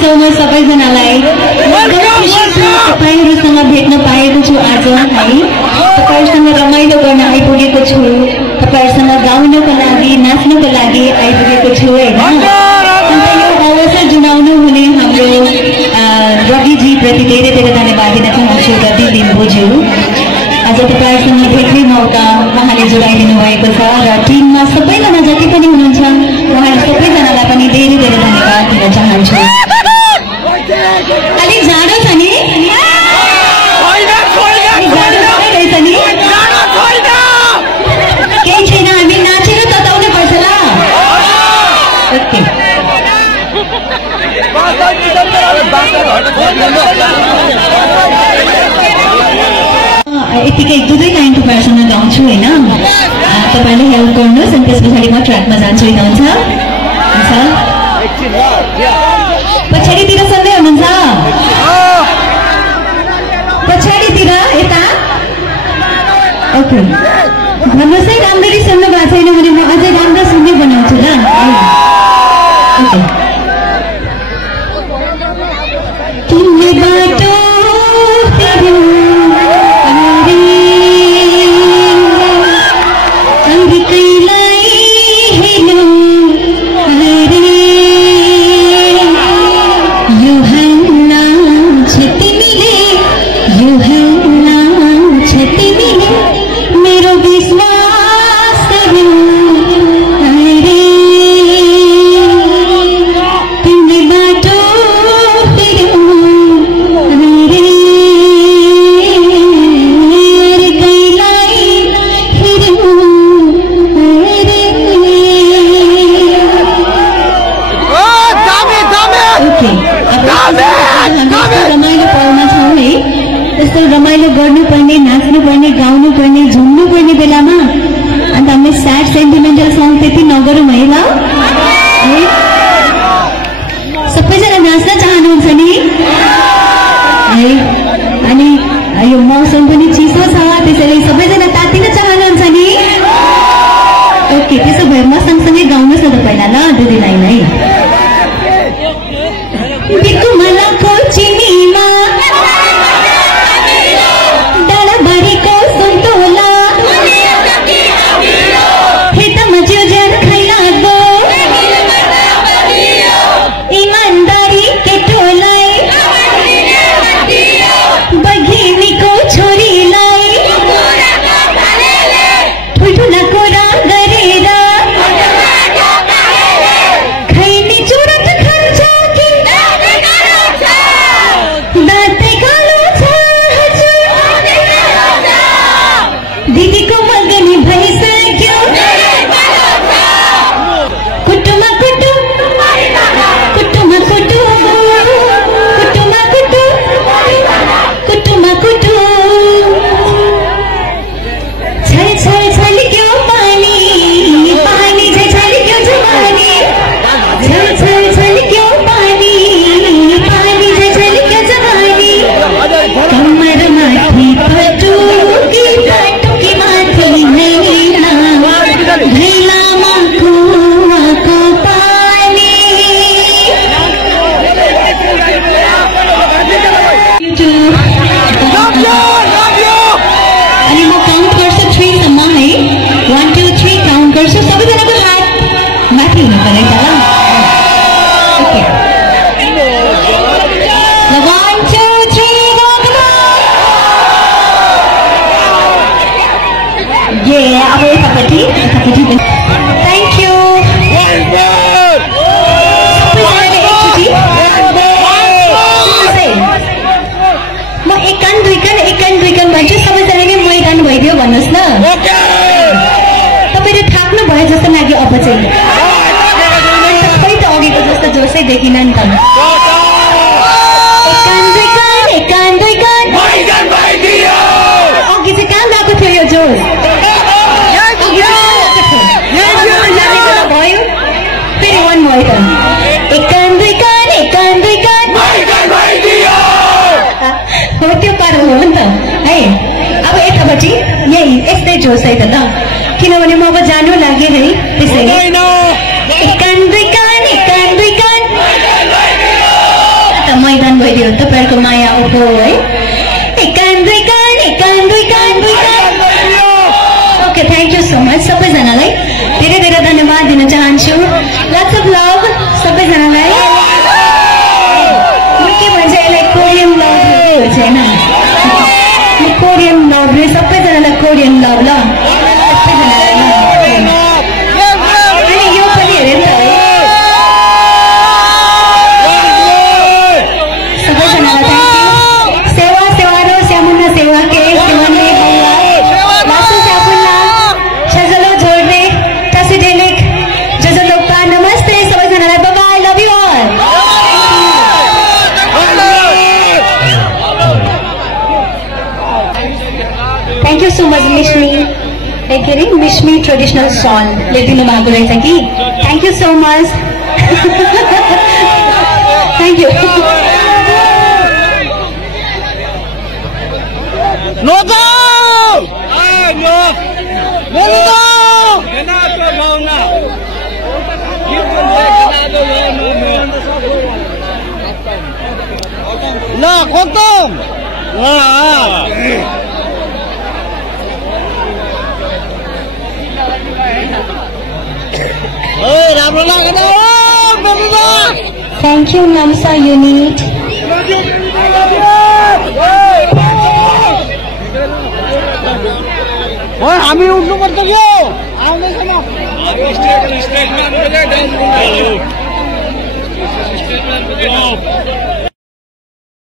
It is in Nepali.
सो मच सबैजनालाई। तपाईहरुसँग भेट्न पाएको छु आज है। तपाईहरुसँग रमाइलो गर्न आइपुगेको छु। तपाईहरुसँग गाउनको लागि नाच्नको लागि आइपुगेको छु हैन। अन्त यो अवसर जुनाउनु हुने हाम्रो रविजी प्रति धेरै धेरै धन्यवाद दिन चाहन्छु। रवि लिम्बुज्यू आज तपाईहरुसँग भेट्ने मौका उहाँले जोगाइदिनु भएको छ र टिममा सबैजना जति पनि हुनुहुन्छ उहाँहरू सबैजनालाई पनि धेरै धेरै धन्यवाद दिन चाहन्छु। अलिक जाडो छ नि? केही छैन, हामी नाचेर तताउनु पर्छ ल। ओके यतिकै एक दुई लाइन तपाईँहरूसँग गाउँछु होइन। तपाईँले हेल्प गर्नुहोस् अनि त्यस पछाडि म ट्र्याकमा जान्छु। हुन्छ पछाडितिर सुन्दै हुनुहुन्छ? पछाडितिर यता ओके भन्नुहोस् है। राम्ररी सुन्नु भएको छैन भने म अझै राम्रो सुन्दै बनाउँछु ल। तिमीले बाटो रमाइलो गर्नुपर्ने, नाच्नुपर्ने, गाउनुपर्ने, झुम्नुपर्ने बेलामा अन्त हामीले स्याड सेन्टिमेन्टल सङ त्यति नगरौँ है ल। सबैजना नाच्न चाहनुहुन्छ नि है? अनि यो मौसम पनि चिसो छ त्यसैले सबैजना तातिन चाहनुहुन्छ नि? ओके त्यसो भए म सँगसँगै गाउनुहोस् न तपाईँलाई ल दुई लाइन है। बिकुमलको चिनीमा डाँडाबारीको सुन्तोला खेतमा ज्योज्यान खाइलाग्दो इमानदारी केटोलाई बघिनीको छोरीलाई ठुल्ठुला कुरा गरेर खैनी चुरट खान्छ कि दाँतै कालो छ दिदीको मगनी भइसक्यो कुटुमा कुटु कुटुमा कुटु कुटुमा कुटु कुटुमा कुटु छल छल छल्क्यो पानी पानी झै छल्क्यो जवानी छल छल छल्क्यो पानी पानी झै छल्क्यो जवानी कम्मर माथि पटु कि पटु कि माथि घैलामा कुवाको पानी। अनि म काउन्ट गर्छु 3 सम्म है। 1 2 3 काउन्ट गर्छु। सबैजनाको हात माथि हुनु पर्यो त ल। ओके ल 1 2 3 गो कम ऑन। ये अब यतापट्टि थ्याङ्क यू। म एक कान दुई कान भन्छु सबैजनाले म एक कान भइदियो भन्नुहोस् न। तपाईँले थाक्नु भयो जस्तो लाग्यो अब चाहिँ सबै त अघिको जस्तो जोसै देखिन नि त। एक कान दुई कान अघि चाहिँ कहाँ गएको थियो यो जोस? भयो फेरि 1 भयो त। एक कान दुई कान हो त्यो पारो हो नि त है। अब यतापट्टि यही यस्तै जोस है त ल, किनभने म अब जानु लाग्यो है। त्यसैले एक कान दुई कान भइदियो तपाईहरुको माया ओहो है एक कान दुई कान okay thank you so much सबैजनालाई धेरै धेरै धन्यवाद दिन चाहन्छु लट्स अफ लभ सबैजनालाई के भन्छ यसलाई कोरियन लभ भन्छ हैन कोरियन लभ रे सबैजनालाई कोरियन लभ ल अनि यो पनि हेरे नि त है सबैजनालाई सेवा सेवारो स्यामुन्ना सेवा के सेवाने मासु स्यापुन्ना सजलो जोड्ने टसिडेलिक जजलोपा नमस्ते सबैजनालाई bye bye love you all Thank you so much, Mishmi. Mishmi traditional song. Letino bago rin ki. Thank you so much. Thank you. No go! No! No go! No, kontong. Thank you, Namsa Unit. हामी उठ्नु पर्छ क्या आउँदैछ